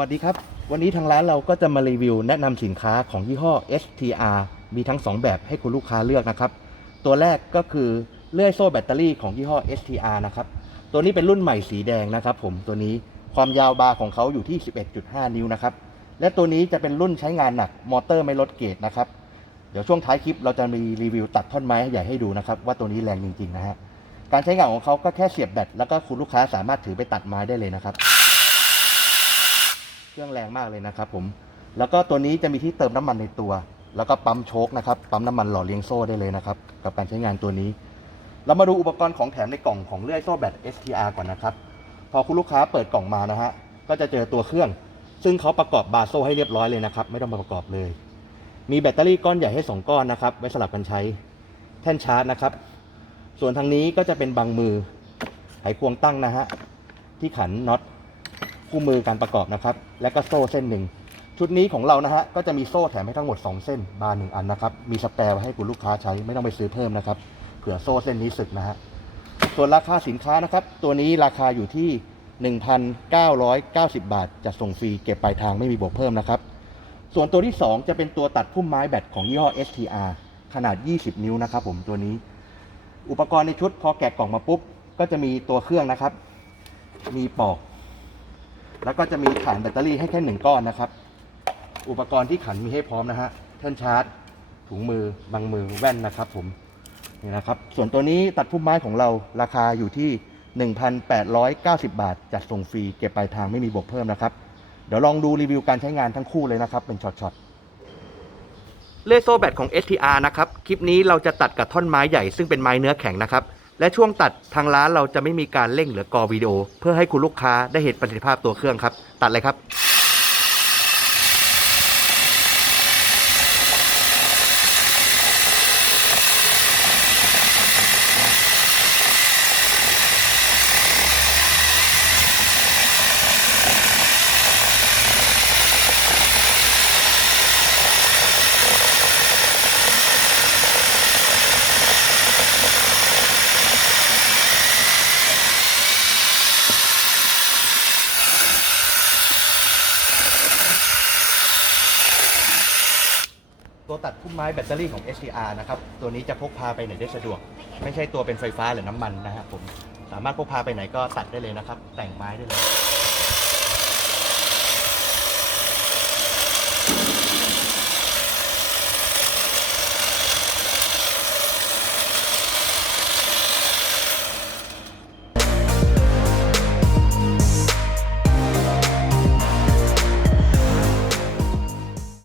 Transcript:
วัสดีครับ วันนี้ทางร้านเราก็จะมารีวิวแนะนำสินค้าของยี่ห้อ STR มีทั้ง 2 แบบให้คุณลูกค้าเลือกนะครับ ตัวแรกก็คือเลื่อยโซ่แบตเตอรี่ของยี่ห้อ STR นะครับ ตัวนี้เป็นรุ่นใหม่สีแดงนะครับผมตัวนี้ความยาวบาร์ของเขาอยู่ที่ 11.5 นิ้วนะครับ และตัวนี้จะเป็นรุ่นใช้งานหนักมอเตอร์ไม่ลดเกรดนะครับ เดี๋ยวช่วงท้ายคลิปเราจะมีรีวิวตัดท่อนไม้ให้ใหญ่ให้ดูนะครับว่าตัวนี้แรงจริงๆนะฮะ การใช้งานของเขาก็แค่เสียบแบตแล้วก็คุณลูกค้าสามารถถือไปตัดไม้ได้เลยนะครับ เครื่องแรงมากเลยนะครับผมแล้วก็ตัวนี้จะมีที่เติมน้ำมันในตัว แล้วก็ปั๊มโชคนะครับปั๊มน้ำมันหล่อเลี้ยงโซ่ได้เลยนะครับกับการใช้งานตัวนี้ เรามาดูอุปกรณ์ของแถมในกล่องของเลื่อยโซ่แบต STR ก่อนนะครับพอคุณลูกค้าเปิดกล่องมานะฮะก็จะเจอตัวเครื่อง ซึ่งเขาประกอบบาร์โซ่ให้เรียบร้อยเลยนะครับ ไม่ต้องมาประกอบเลย มีแบตเตอรี่ก้อนใหญ่ให้2ก้อนนะครับไว้สลับกันใช้แท่นชาร์จนะครับส่วนทางนี้ก็จะเป็นบังมือไขควงตั้งนะฮะที่ขันน็อต คู่มือการประกอบนะครับ และก็โซ่เส้นหนึ่ง ชุดนี้ของเรานะฮะก็จะมีโซ่แถมให้ทั้งหมด 2 เส้นบานหนึ่งอันนะครับ มีสแปร์ไว้ให้คุณลูกค้าใช้ไม่ต้องไปซื้อเพิ่มนะครับเผื่อโซ่เส้นนี้สึกนะฮะส่วนราคาสินค้านะครับ ตัวนี้ราคาอยู่ที่ 1,990 บาทจะส่งฟรีเก็บปลายทางไม่มีบวกเพิ่มนะครับส่วนตัวที่ 2 จะเป็นตัวตัดพุ่มไม้แบตของยี่ห้อ STR ขนาด 20 นิ้วนะครับผมตัวนี้ อุปกรณ์ในชุดพอแกะกล่องมาปุ๊บ ก็จะมีตัวเครื่องนะครับ มีปอก แล้วก็จะมีฐานแบตเตอรี่ให้แค่หนึ่งก้อนนะครับ อุปกรณ์ที่ขันมีให้พร้อมนะฮะแท่นชาร์จ ถุงมือ บังมือแว่นนะครับผมนี่นะครับ ส่วนตัวนี้ตัดพุ่มไม้ของเราราคาอยู่ที่ 1,890 บาท จัดส่งฟรีเก็บปลายทางไม่มีบวกเพิ่มนะครับ เดี๋ยวลองดูรีวิวการใช้งานทั้งคู่เลยนะครับ เป็นช็อตๆเลโซแบตของ STR นะครับ คลิปนี้เราจะตัดกับท่อนไม้ใหญ่ซึ่งเป็นไม้เนื้อแข็งนะครับ และช่วงตัดทางร้านเราจะไม่มีการเร่งหรือกอวิดีโอ เพื่อให้คุณลูกค้าได้เห็นประสิทธิภาพตัวเครื่องครับ ตัดเลยครับ ตัวตัดพุ่มไม้แบตเตอรี่ของ SCR นะครับ ตัวนี้จะพกพาไปไหนได้สะดวก ไม่ใช่ตัวเป็นไฟฟ้าหรือน้ำมันนะครับผม สามารถพกพาไปไหนก็ตัดได้เลยนะครับ แต่งไม้ได้เลย